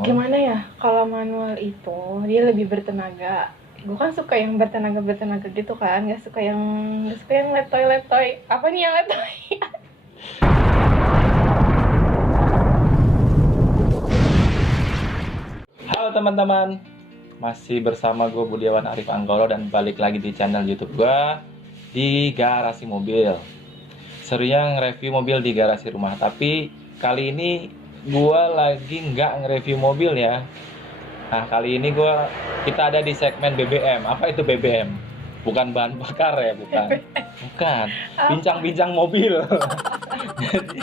Gimana ya, kalau manual itu dia lebih bertenaga. Gue kan suka yang bertenaga gitu kan, nggak suka yang letoy. Apa nih yang letoy? Halo teman-teman, masih bersama gue Budiawan Arif Anggoro dan balik lagi di channel YouTube gue di Garasi Mobil. Serunya nge-review mobil di garasi rumah, tapi kali ini gue lagi nggak nge-review mobil ya. Nah kali ini kita ada di segmen BBM. Apa itu BBM? Bukan bahan bakar ya, bukan. Bincang-bincang mobil. Jadi,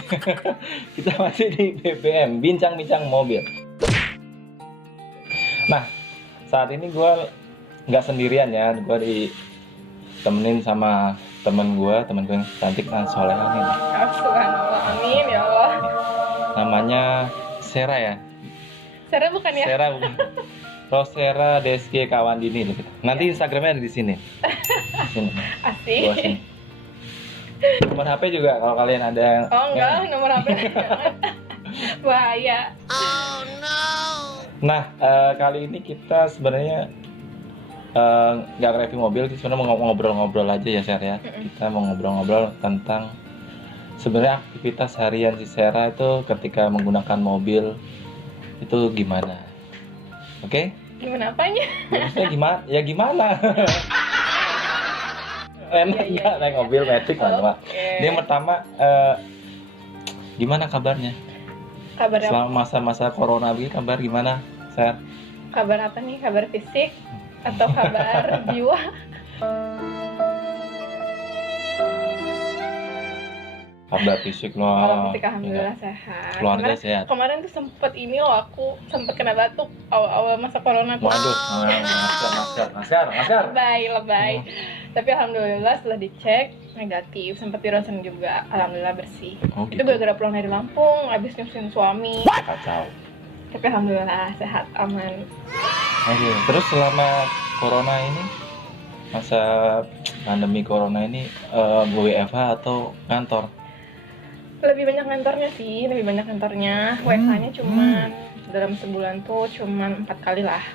kita masih di BBM, bincang-bincang mobil. Nah, saat ini gue nggak sendirian ya, gue ditemenin sama temen gue yang cantik dan soleha nih. Subhanallah, amin ya Allah. Namanya Sera ya? Sera bukan ya? Sera bukan. Rosera DSG Kawandini. Nanti Instagramnya ada di sini. Sini. Asik. Gua sini. Nomor HP juga kalau kalian ada. Oh enggak, nomor HP jangan. Bahaya. Nah, kali ini kita sebenarnya nggak review mobil, sebenarnya mau ngobrol-ngobrol aja ya Ser ya. Kita mau ngobrol-ngobrol tentang sebenarnya aktivitas harian si Sera itu ketika menggunakan mobil itu gimana. Oke? Gimana apanya? Ya, maksudnya gimana? Ya gimana? Enak nggak naik mobil metik lah, Pak? Ini yang pertama, gimana kabarnya? Kabar apa? Selama masa-masa corona begini kabar gimana, Ser? Kabar apa nih? Kabar fisik atau kabar jiwa? Kabar fisik loh. Kalau fisik alhamdulillah sehat. Keluarga sehat. Kemarin tuh sempet aku sempet kena batuk awal-awal masa corona tuh. Waduh, masker. Lebay. Tapi alhamdulillah setelah dicek negatif, sempet di ronsen juga, alhamdulillah bersih. Oh, Itu gitu. gara-gara pulang dari Lampung, habis nyusuin suami. Kacau. Tapi alhamdulillah sehat, aman. Oke, terus selama corona ini, masa pandemi corona ini, WFH atau kantor? Lebih banyak kantornya sih, WFH-nya cuman dalam sebulan tuh cuman 4 kali lah.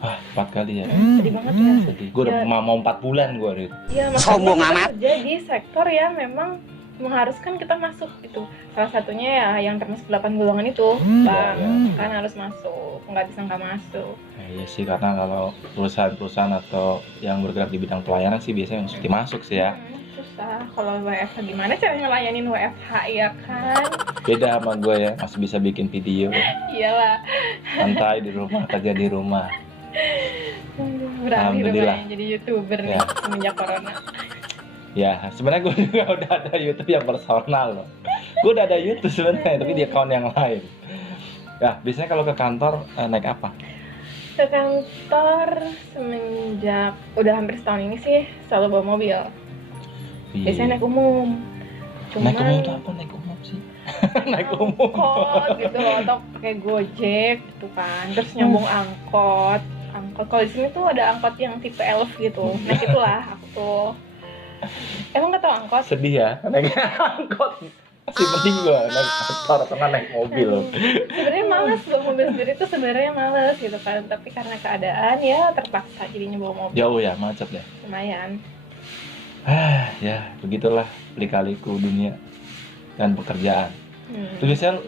Wah, 4 kali ya? Sedih banget ya. Sedih. Gue udah Ya. mau 4 bulan gue itu. Iya, makanya kerja di sektor yang memang mengharuskan kita masuk gitu. Salah satunya ya yang termasuk 8 golongan itu, Bang. Kan harus masuk, nggak bisa nggak masuk. Iya sih, karena kalau perusahaan-perusahaan atau yang bergerak di bidang pelayanan sih biasanya mesti masuk sih ya. Susah. Kalau WFH gimana cara ngelayanin WFH ya kan? Beda sama gue ya, masih bisa bikin video. Iyalah. Santai di rumah, kerja di rumah. Berani Alhamdulillah. rupanya jadi YouTuber nih Ya. semenjak corona. Ya, sebenarnya gue juga udah ada YouTube yang personal loh. Gue udah ada YouTube sebenarnya, tapi di account yang lain. Ya, biasanya kalau ke kantor naik apa? Ke kantor semenjak udah hampir setahun ini sih selalu bawa mobil. Biasanya naik umum. Naik umum itu apa naik umum sih? Naik umum. Angkot gitu loh, atau pakai Gojek gitu kan. Terus nyambung angkot. Kalau di sini tuh ada angkot yang tipe elf gitu. Nah itulah aku tuh. Emang nggak tahu angkot? Sedih ya, naik angkot. Masih mending gue naik motor atau nggak naik mobil. Sebenarnya males bawa mobil sendiri tuh sebenarnya males gitu kan. Tapi karena keadaan ya terpaksa jadinya bawa mobil. Jauh ya, macet ya. Lumayan. Ya begitulah lika-liku dunia dan pekerjaan. Lu biasanya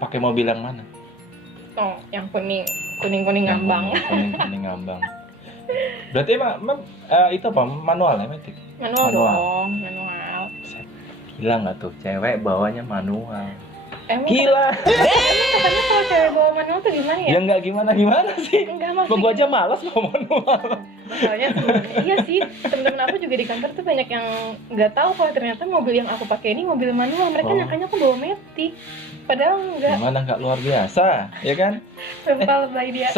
pakai mobil yang mana? Oh, yang kuning ngambang. Kuning ngambang. Berarti emang itu apa? Manual ya, Matic? Manual dong, manual. Gila nggak tuh, cewek bawanya manual. Emang Gila. katanya kalau cewek bawa manual tuh gimana ya? Ya nggak gimana sih. Enggak Gua maksudnya. aja malas bawa manual. Masalahnya sebenarnya iya sih, temen-temen aku juga di kantor tuh banyak yang nggak tahu kalau ternyata mobil yang aku pakai ini mobil manual. Mereka nyangkanya aku bawa Matic, padahal enggak. Gimana nggak luar biasa, ya kan? Sumpah lebay dia.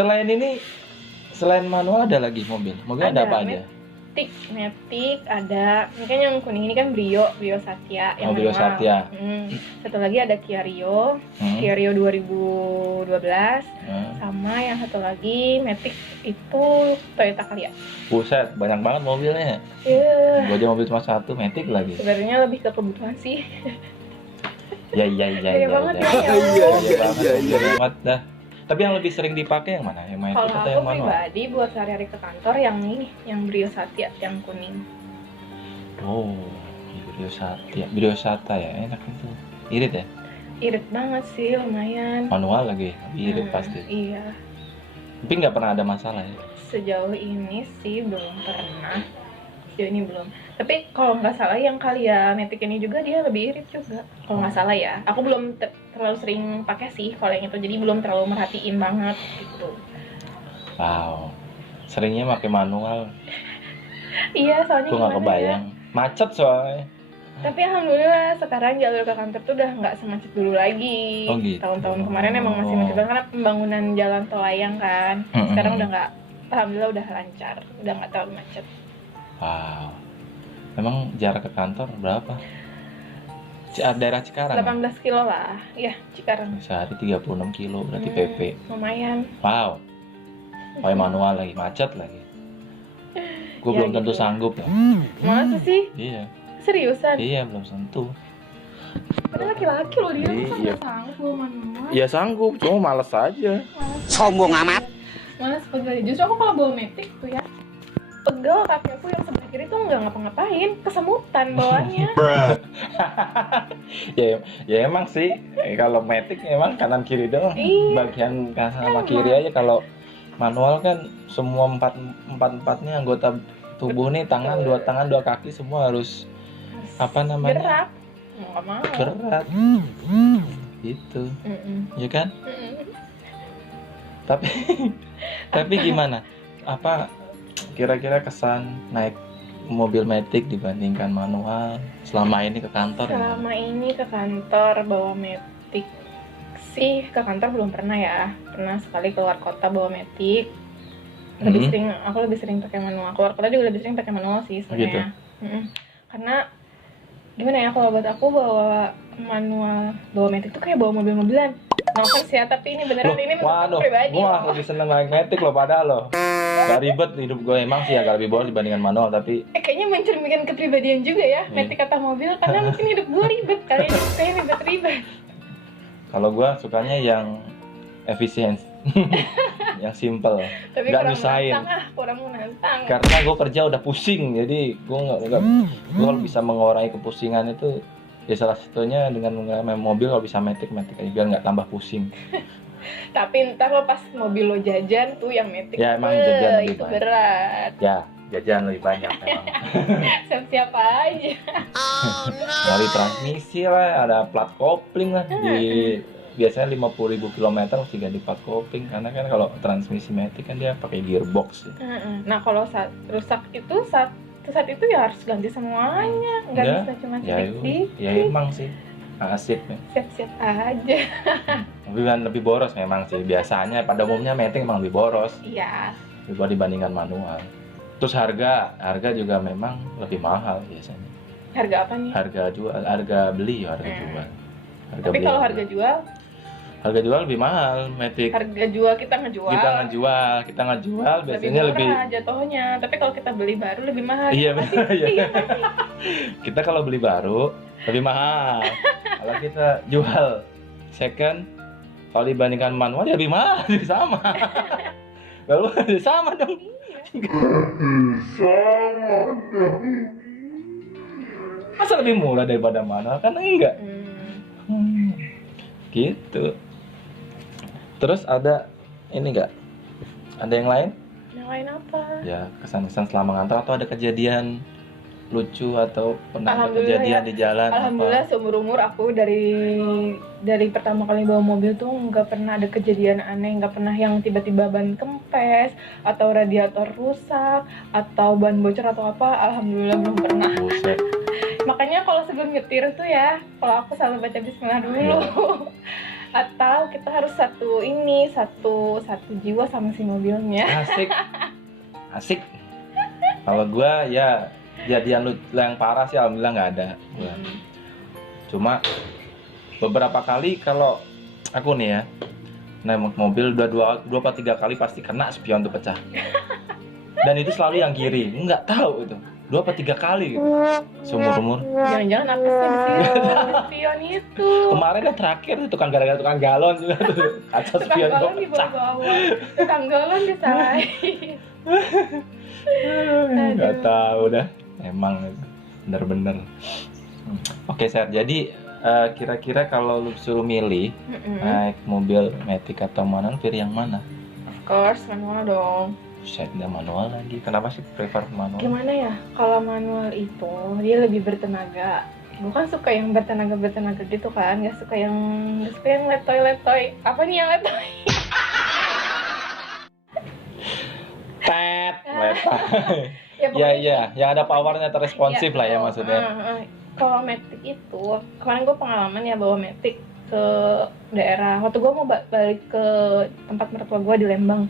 Selain manual ada lagi mobil. Mobil ada apa aja? Matic ada, ini kan yang kuning ini kan Brio Satya yang Brio manual. Satya. Satu lagi ada Kia Rio 2012, sama yang satu lagi Matic itu Toyota Calya. Buset, banyak banget mobilnya. Gua aja mobil cuma satu, Matic lagi. Sebenarnya lebih ke kebutuhan sih. Iya. Banget ya. Iya banget dah. Tapi yang lebih sering dipakai yang mana? Yang matic Kalau atau aku yang manual? pribadi buat sehari-hari ke kantor yang ini, yang Brio Satya yang kuning. Oh, Brio Sata ya, enak itu. Irit ya? Irit banget sih, lumayan. Manual lagi, irit pasti. Iya. Tapi nggak pernah ada masalah ya? Sejauh ini sih belum pernah. Sejauh ini belum. Tapi kalau nggak salah yang Kalia Matic ini juga dia lebih irit juga. Kalau nggak salah ya. Aku belum terlalu sering pakai sih kalau yang itu. Jadi belum terlalu merhatiin banget gitu. Wow, seringnya pakai manual. Iya, soalnya Gue nggak gimana kebayang. Macet soalnya. Tapi alhamdulillah sekarang jalur ke kantor tuh udah nggak semacet dulu lagi. Oh, gitu. Tahun-tahun kemarin emang masih macet banget karena pembangunan jalan tol layang kan. Sekarang udah nggak, alhamdulillah udah lancar, udah nggak terlalu macet. Wow. Emang jarak ke kantor berapa? Daerah Cikarang. 18 kilo lah, ya Cikarang. Sehari 36 kilo berarti PP. Lumayan. Wow. Pakai manual lagi, macet lagi. Gue Ya, belum tentu gitu. sanggup ya. Masa sih? Iya. Seriusan? Iya, belum sentuh. Padahal laki-laki loh dia, masa Iya. nggak sanggup bawa manual? Iya sanggup, cuma males aja. Sombong amat. Malas pegel. Justru aku kalau bawa Matic tuh ya, pegel kaki aku yang sebelah kiri tuh nggak ngapa-ngapain, kesemutan bawahnya. Ya emang sih, kalau matic emang kanan kiri doang. Iya. Bagian kanan sama kiri aja. Kalau manual kan semua empatnya anggota tubuh nih, tangan, dua tangan, dua kaki semua harus apa namanya? Gerak. Nggak mau. Berat. Gitu. Ya kan? Tapi tapi gimana? Apa kira-kira kesan naik mobil matic dibandingkan manual selama ini ke kantor? Selama ini ke kantor bawa Matic sih, ke kantor belum pernah ya. Pernah sekali keluar kota bawa Matic. Aku lebih sering pakai manual. Keluar kota juga lebih sering pakai manual sih sebenarnya. Karena gimana ya, kalau buat aku bawa manual, bawa Matic tuh kayak bawa mobil-mobilan. Nonton sih ya, tapi ini beneran ini menurut aku pribadi. Wah, lebih seneng naik matic loh padahal loh. Gak ribet hidup gue, emang sih agak lebih boros dibandingkan manual, tapi Kayaknya mencerminkan kepribadian juga ya, Matic atau mobil, karena mungkin hidup gue ribet, kalian kayaknya ribet-ribet. kalau gue sukanya yang efisien. Yang simple. Tapi Nggak kurang nyusahin. menantang, kurang menantang. Karena gue kerja udah pusing, jadi gue nggak gue kalau bisa mengurangi kepusingan itu ya salah satunya dengan menggunakan mobil. Kalau bisa matic aja biar nggak tambah pusing. Tapi ntar lo pas mobil lo jajan tuh yang Matic, Ya, emang jajan lebih itu banyak. berat. Ya jajan lebih banyak memang. Siap-siap aja. Dari transmisi lah, ada plat kopling lah. Biasanya 50.000 km mesti ganti plat kopling, karena kan kalau transmisi matic kan dia pakai gearbox ya. Nah kalau saat rusak itu saat itu ya harus ganti semuanya, nggak Ya, bisa cuma ya, sedikit. ya emang sih asik nih. Siap-siap aja. Lebih boros memang sih, biasanya pada umumnya matic emang lebih boros Iya. dibandingkan manual. Terus harga juga memang lebih mahal biasanya. Harga apa nih? Harga beli ya, harga jual. Tapi beli, kalau harga jual lebih mahal matic. harga jual kita ngejual biasanya lebih murah jatuhnya. Tapi kalau kita beli baru lebih mahal. Iya benar ya. Iya. Kita kalau beli baru lebih mahal. Kalau kita jual second, kalau dibandingkan manual ya lebih mahal, jadi sama. Lalu sama dong. Masa lebih murah daripada manual? Kan enggak. Gitu. Terus ada ini enggak? Ada yang lain? Yang lain apa? Ya, kesan-kesan selama ngantor atau ada kejadian lucu atau pernah ada Alhamdulillah kejadian ya. di jalan Alhamdulillah apa? seumur umur aku dari pertama kali bawa mobil tuh nggak pernah ada kejadian aneh, nggak pernah yang tiba-tiba ban kempes atau radiator rusak atau ban bocor atau apa. Alhamdulillah belum pernah. Buset. Makanya kalau sebelum nyetir tuh ya, kalau aku selalu baca bismillah dulu. Atau kita harus satu jiwa sama si mobilnya. Asik. Kalau gua ya kejadian yang parah sih alhamdulillah nggak ada. Cuma beberapa kali kalau aku nih ya naik mobil udah dua atau tiga kali pasti kena spion tuh pecah. Dan itu selalu yang kiri, nggak tahu itu. 2 apa 3 kali gitu seumur-umur. Jangan-jangan apa sih spion itu? Kemarin yang terakhir tuh gara-gara tukang galon juga tuh kaca Tukang spion galon gua pecah. dibawa-bawa, tukang galon disalahin. Nggak tahu dah, emang bener-bener. Oke Ser, jadi kira-kira kalau lu suruh milih naik mobil Matic atau manual, pilih yang mana? Of course manual dong. Set, udah manual lagi. Kenapa sih prefer manual? Gimana ya, kalau manual itu dia lebih bertenaga. Gue kan suka yang bertenaga gitu kan, nggak suka yang letoy. Apa nih yang letoy? Tet, letoy. Ya, Iya, yang ada powernya atau responsif lah ya maksudnya. Kalau Matic itu, kemarin gue pengalaman ya bawa Matic ke daerah. Waktu gue mau balik ke tempat mertua gue di Lembang.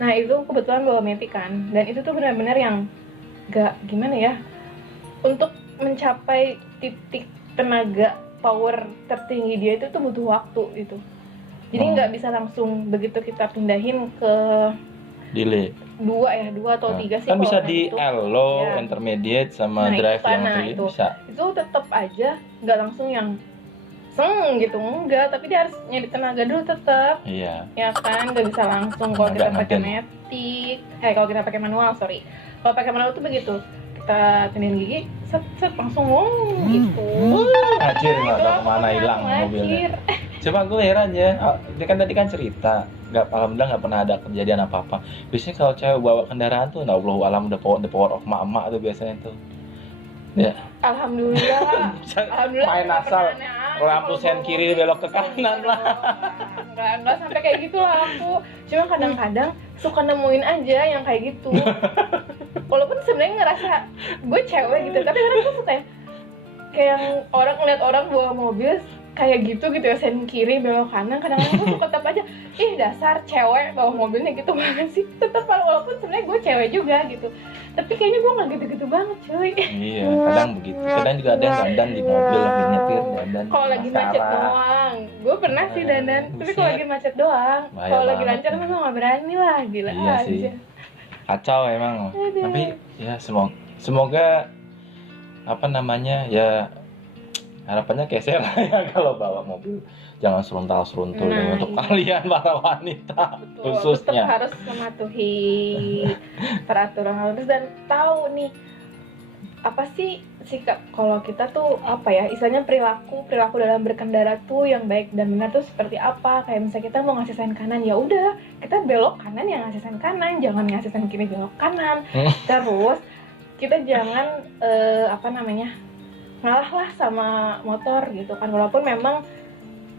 Nah itu kebetulan bawa Matic kan, dan itu tuh benar-benar yang gak gimana ya, untuk mencapai titik tenaga power tertinggi dia itu tuh butuh waktu gitu. Jadi nggak bisa langsung begitu kita pindahin ke delay. 2 atau 3 sih. Kan bisa kalau di itu. low, Ya. intermediate sama Nah, drive itu kan, yang nah, tinggi itu. bisa. Itu tetap aja nggak langsung yang gitu, enggak, tapi dia harus nyari tenaga dulu tetap. Iya. Ya kan, nggak bisa langsung kalau kita Tenaga pakai ngeden. Matic. Kalau kita pakai manual, sorry. Kalau pakai manual tuh begitu. Kita tindain gigi, set langsung gitu. Ngacir nggak Itu tahu aku kemana pernah hilang ngacir. mobilnya. Coba gue heran ya, dia kan tadi kan cerita, alhamdulillah nggak pernah ada kejadian apa-apa. Biasanya kalau cewek bawa kendaraan tuh, nah Allahu alam, the power of mak-mak tuh biasanya tuh. Ya. Alhamdulillah. Main nggak asal, pernah aneh-aneh lampu kalau sen bawa kiri mobil. belok ke kanan lah. Nggak sampai kayak gitu lah aku. Cuma kadang-kadang suka nemuin aja yang kayak gitu. Walaupun sebenarnya ngerasa gue cewek gitu, tapi kadang gue suka kayak yang orang ngeliat orang bawa mobil kayak gitu ya, sen kiri belok kanan, kadang-kadang gue suka tetap aja, ih dasar cewek bawa mobilnya gitu banget sih. Tetap walaupun sebenarnya gue cewek juga gitu, tapi kayaknya gue nggak gitu-gitu banget cuy. Iya, kadang begitu. Kadang juga ada yang dandan di mobil, lagi nyetir dandan. Kalau lagi macet doang, gue pernah sih dandan, tapi kalau lagi macet doang. Bahaya Kalau lagi banget lancar nih. mah nggak berani lah, gila Iya aja. sih. Kacau emang. Aduh. Tapi ya semoga apa namanya ya, harapannya kayak saya lah ya kalau bawa mobil jangan seruntal-seruntul Nah, untuk iya. kalian para wanita. Betul, Khususnya. tetap harus mematuhi peraturan lalu lintas dan tahu nih apa sih sikap kalau kita tuh apa ya, istilahnya perilaku dalam berkendara tuh yang baik dan benar tuh seperti apa. Kayak misalnya kita mau ngasih sen kanan, ya udah kita belok kanan, ya ngasih sen kanan, jangan ngasih sen kiri belok kanan. Terus kita jangan ngalah lah sama motor gitu kan, walaupun memang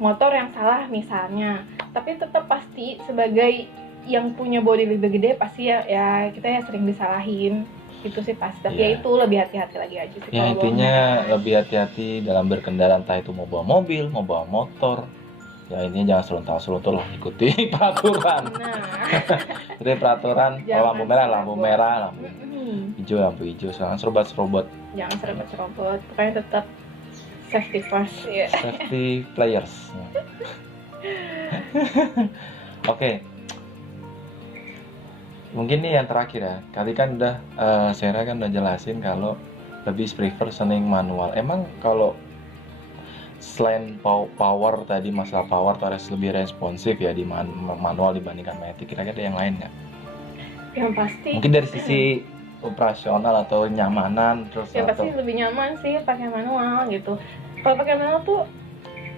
motor yang salah misalnya, tapi tetap pasti sebagai yang punya bodi lebih gede pasti ya kita ya sering disalahin gitu sih pasti. Tapi Iya. ya itu lebih hati-hati lagi aja sih. Ya kalau bawa intinya kendaraan. lebih hati-hati dalam berkendara, entah itu mau bawa mobil, mau bawa motor. Ya intinya jangan seruntal-seruntul lah, ikuti peraturan. Nah, Ikuti peraturan. Kalau Jangan lampu merah, lampu serobot. merah, lampu mm-mm. hijau, jangan serobot-serobot. Jangan serobot-serobot, pokoknya tetap safety first ya. Safety players. Oke. Mungkin nih yang terakhir ya. Kali kan udah Sarah kan udah jelasin kalau lebih prefer seneng manual. Emang kalau selain power tadi, masalah power tuh harus lebih responsif ya di manual dibandingkan matic, kira-kira ada yang lain nggak? Yang pasti Mungkin dari sisi operasional atau nyamanan terus yang atau pasti lebih nyaman sih pakai manual gitu. Kalau pakai manual tuh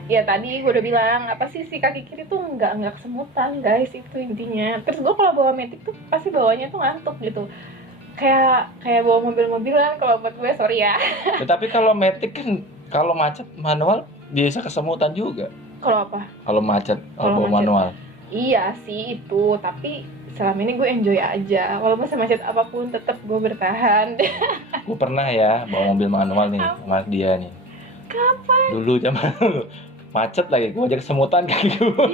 ya tadi gue udah bilang apa sih, si kaki kiri tuh nggak kesemutan guys, itu intinya. Terus gue kalau bawa matic tuh pasti bawanya tuh ngantuk gitu, kayak bawa mobil-mobilan kalau buat gue, sorry ya. Tetapi kalau matic kan kalau macet manual biasa kesemutan juga. Kalau apa? Kalau macet Kalau bawa macet. manual. Iya sih itu, tapi selama ini gue enjoy aja, walaupun semacet apapun tetap gue bertahan. Gue pernah ya bawa mobil manual nih sama dia nih. Kapan? Dulu zaman dulu macet lagi, gue aja kesemutan kaki gue.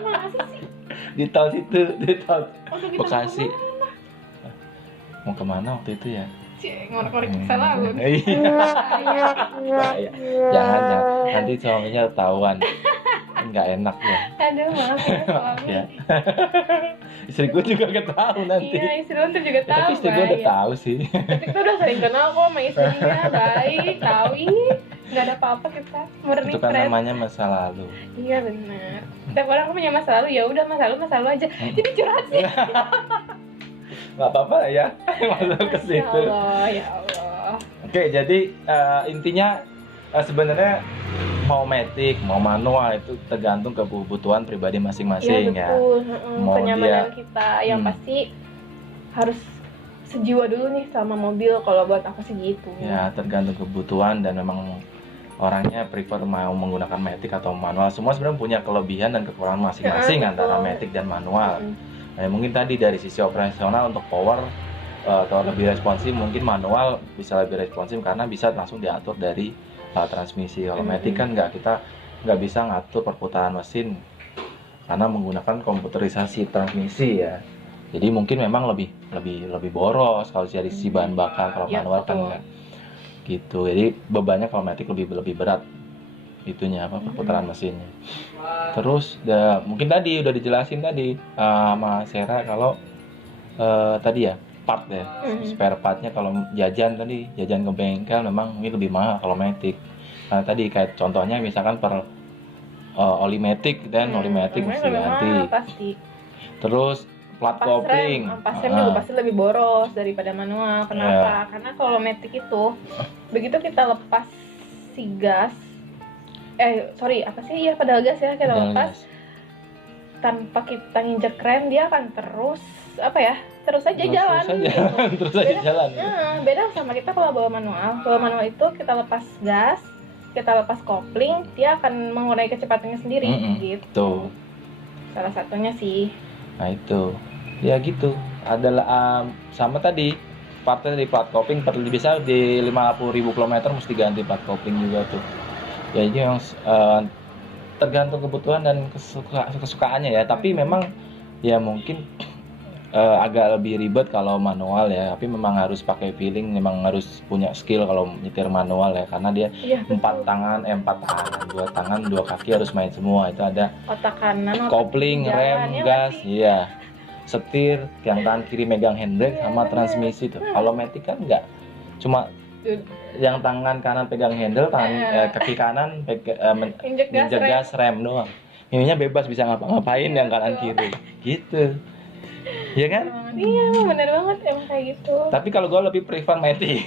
Masa sih? Di tol situ, di tol Waktu kita Bekasi. Mau kemana waktu itu ya? ngorek-ngorek salah lu. Iya. Bahaya. Jangan. Nanti suaminya ketahuan. Nggak enak ya. Aduh, maaf ya suami. Ya. Istri gue juga gak tahu nanti. Iya, istri lu tuh juga Ya, tahu. tapi istri gue udah Bay. tahu sih. Tapi kita udah sering kenal kok sama istrinya, baik, tahu ih, nggak ada apa-apa kita, murni Itu kan friend. namanya masa lalu. Iya benar. Setiap orang punya masa lalu, ya udah masa lalu aja. Jadi curhat sih. Gak apa-apa ya. Masuk ke Ya situ. Allah, ya Allah. Oke, jadi intinya sebenarnya mau matic, mau manual itu tergantung kebutuhan pribadi Iya masing-masing ya. betul. Mau Kenyamanan dia- kita yang Hmm. pasti harus sejiwa dulu nih sama mobil. Kalau buat aku sih gitu. Ya, tergantung kebutuhan dan memang orangnya prefer mau menggunakan matic atau manual. Semua sebenarnya punya kelebihan dan kekurangan masing-masing Ya, betul. antara matic dan manual. Mm. Nah, mungkin tadi dari sisi operasional untuk power atau lebih responsif, mungkin manual bisa lebih responsif karena bisa langsung diatur dari transmisi. Kalau matic kan kita nggak bisa ngatur perputaran mesin karena menggunakan komputerisasi transmisi ya. Jadi mungkin memang lebih boros kalau dari sisi bahan bakar. Kalau Ya, manual kan betul. enggak gitu. Jadi bebannya kalau matic lebih berat itunya perputaran mesinnya. Terus mungkin tadi udah dijelasin tadi sama Sera kalau tadi ya part ya, spare partnya kalau jajan ke bengkel memang ini lebih mahal kalau matic. Nah tadi kayak contohnya misalkan per oli matic dan oli matic mesti lebih ganti. mahal pasti. Terus plat kopling, Ampas rem juga pasti lebih boros daripada manual. Kenapa? Karena kalau matic itu begitu kita lepas si gas, pedal gas ya, kita lepas tanpa kita nginjek rem, dia akan terus terus aja jalan. Terus aja jalan. Nah, beda sama kita kalau bawa manual. Bawa manual itu kita lepas gas, kita lepas kopling, dia akan mengurangi kecepatannya sendiri gitu. Tuh. Salah satunya sih. Nah itu ya gitu adalah sama tadi partnya dari plat kopling bisa di 50.000 km mesti ganti plat kopling juga tuh ya. Itu yang tergantung kebutuhan dan kesukaannya ya. Tapi memang ya mungkin agak lebih ribet kalau manual ya, tapi memang harus pakai feeling, memang harus punya skill kalau nyetir manual ya, karena dia empat tangan, dua tangan, dua kaki harus main semua. Itu ada otak kanan, kopling, rem, gas, iya, setir, yang tangan kiri megang handbrake sama transmisi tuh. Kalau matic kan enggak, cuma yang tangan kanan pegang handle, kaki kanan injek gas, rem doang. Ininya bebas bisa ngapa-ngapain yang kanan kiri, gitu. Iya kan? Iya, bener banget emang kayak gitu. Tapi kalau gue lebih prefer matic,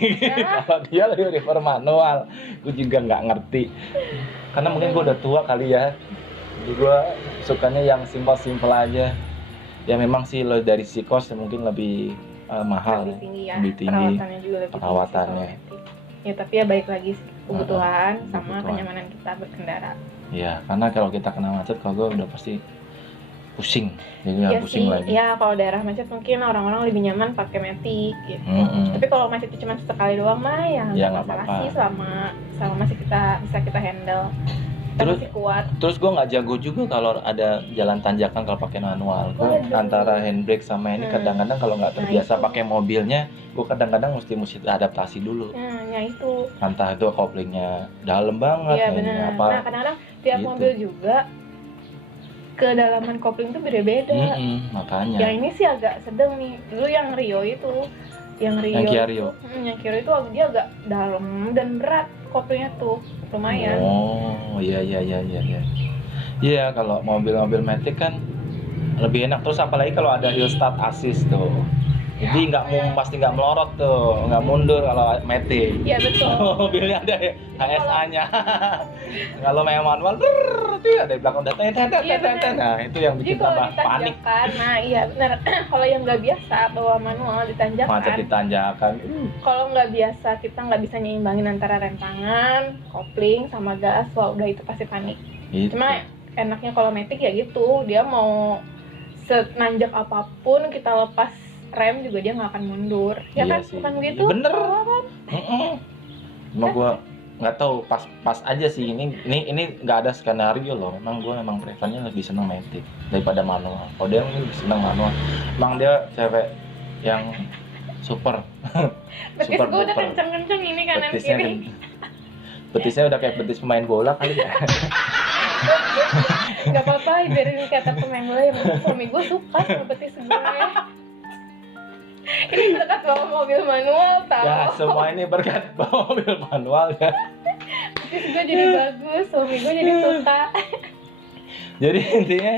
kalau dia lebih prefer manual, gue juga nggak ngerti. Karena mungkin gue udah tua kali ya, jadi gue sukanya yang simpel-simpel aja. Ya memang sih lo dari sisi cost mungkin lebih mahal, lebih tinggi ya. Lebih tinggi. Perawatannya juga lebih Perawatannya. tinggi. Ya tapi ya baik lagi sih, kebutuhan sama kenyamanan kita berkendara. Iya, karena kalau kita kena macet, kalau gue udah pasti pusing, jadi ya pusing sih, lagi. ya kalau daerah macet mungkin orang-orang lebih nyaman pakai matic gitu. Tapi kalau macet itu cuma sekali doang mah ya nggak masalah sih, selama masih bisa kita handle. Kita masih kuat. Terus gue nggak jago juga kalau ada jalan tanjakan kalau pakai manual. Gue antara handbrake sama ini kadang-kadang kalau nggak terbiasa pakai mobilnya, gue kadang-kadang mesti adaptasi dulu. Nah itu. Entah itu koplingnya dalam banget, iya benar. Nah kadang-kadang tiap gitu. mobil juga kedalaman kopling tuh beda-beda. Makanya. Yang ini sih agak sedang nih. Dulu yang Rio itu, yang Kia Rio itu dia agak dalam dan berat koplingnya tuh, lumayan. Oh iya. Iya kalau mobil-mobil matic kan lebih enak, terus apalagi kalau ada hill start assist tuh. Jadi pasti nggak melorot tuh, nggak mundur kalau matic. Iya betul. Mobilnya ada HSA-nya. Kalau main manual, tuh ada di belakang udah nah itu yang bikin tambah panik. Nah iya benar. Kalau yang nggak biasa bawa manual di tanjakan. Macet di tanjakan. Kalau nggak biasa kita nggak bisa nyimbangin antara rem tangan, kopling sama gas, wah udah itu pasti panik. Gitu. Cuma enaknya kalau matic ya gitu, dia mau senanjak apapun kita lepas rem juga dia nggak akan mundur, ya iya kan? Sih. Bukan begitu? Bener. Cuma gue nggak tahu pas aja sih ini nggak ada skenario loh. Memang prefernya lebih senang matic daripada manual. Kalau dia lebih senang manual. Emang dia cewek yang super. Betis gue udah kenceng-kenceng ini kanan kiri. Betisnya udah kayak betis pemain bola kali ya. Gak apa-apa, biarin kata pemain bola ya. Suami gue suka sama betis gue. Ini berkat bawa mobil manual tau. Ya semua ini berkat bawa mobil manual ya. Betis gue jadi bagus, suami gue jadi suka. Jadi intinya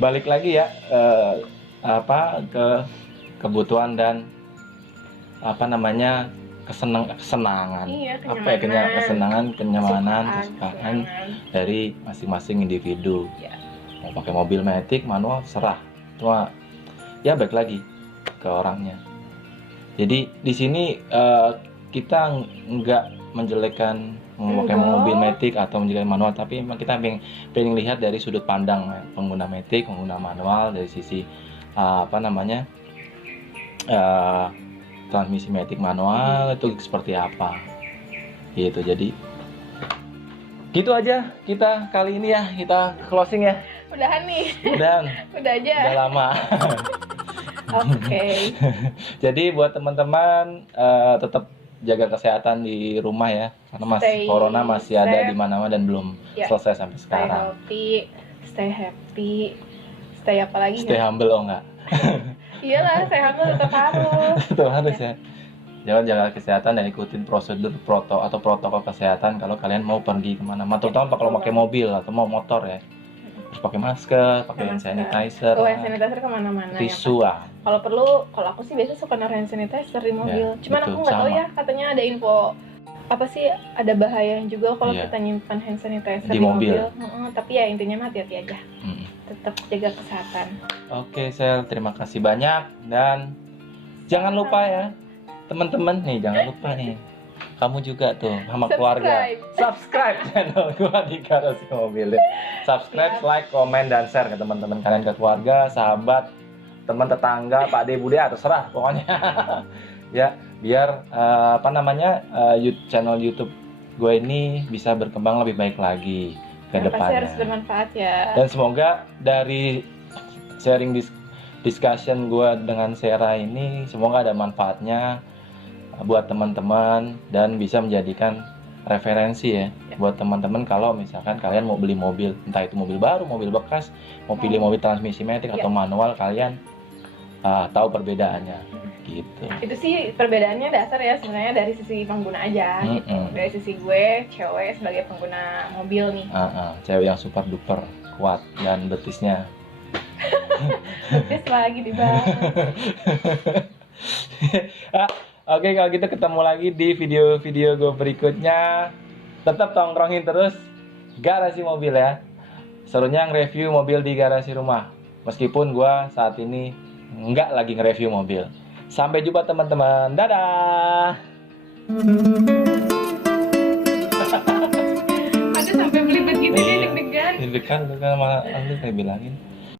balik lagi ya ke kebutuhan dan kesenangan. Iya, Kesenangan, kenyamanan, kesukaan kesenangan. dari masing-masing individu. Ya. Mau pakai mobil matic manual serah. Cuma ya balik lagi ke orangnya. Jadi di sini kita nggak menjelekkan memakai Enggak. mobil matic atau menjelekkan manual, tapi memang kita pengen lihat dari sudut pandang pengguna matic, pengguna manual, dari sisi transmisi matic manual itu seperti apa gitu. Jadi gitu aja kita kali ini ya, kita closing ya. Udahan nih. Udah aja. lama. Oke. Jadi buat teman-teman tetap jaga kesehatan di rumah ya, karena corona masih ada di mana-mana dan belum selesai sampai sekarang. Stay happy, stay apa lagi? Stay humble enggak? Iyalah, stay humble tetap harus. Tetap harus ya. Jangan jaga kesehatan dan ikutin prosedur protokol kesehatan kalau kalian mau pergi kemana-mana, terutama kalau pakai mobil atau mau motor ya. Terus pakai masker, pakai hand sanitizer. Hand sanitizer kemana-mana. Tisu ya, kalau perlu, kalau aku sih biasa suka naruh hand sanitizer di mobil. Ya, cuman betul, aku nggak tahu sama. Ya, katanya ada info apa sih, ada bahaya juga kalau Iya. kita nyimpan hand sanitizer Di di mobil. Tapi ya intinya mah hati-hati aja. Tetap jaga kesehatan. Oke, Sel, terima kasih banyak dan jangan lupa ya, teman-teman nih, jangan lupa nih. Kamu juga tuh sama keluarga subscribe channel gua di Garasi Mobil. Subscribe, like, komen, dan share ke teman-teman kalian, ke keluarga, sahabat, teman tetangga, Pak De Bude, terserah pokoknya. Ya, biar channel YouTube gue ini bisa berkembang lebih baik lagi ke Pasti depannya. harus bermanfaat ya. Dan semoga dari sharing discussion gue dengan Sera ini, semoga ada manfaatnya buat teman-teman dan bisa menjadikan referensi ya buat teman-teman kalau misalkan kalian mau beli mobil, entah itu mobil baru, mobil bekas, mau pilih mobil transmisi matic atau manual, kalian tahu perbedaannya gitu. Itu sih perbedaannya dasar ya sebenarnya dari sisi pengguna aja gitu. Dari sisi gue cewek sebagai pengguna mobil nih. Cewek yang super duper kuat dan betisnya betis lagi dibahas. Oke, kalau gitu ketemu lagi di video-video gue berikutnya. Tetap tongkrongin terus Garasi Mobil ya. Serunya nge-review mobil di garasi rumah. Meskipun gue saat ini nggak lagi nge-review mobil. Sampai jumpa teman-teman. Dadah. Ada sampai belibet gitu dia deg-degan. Deg-degan sama lu kayak bilangin.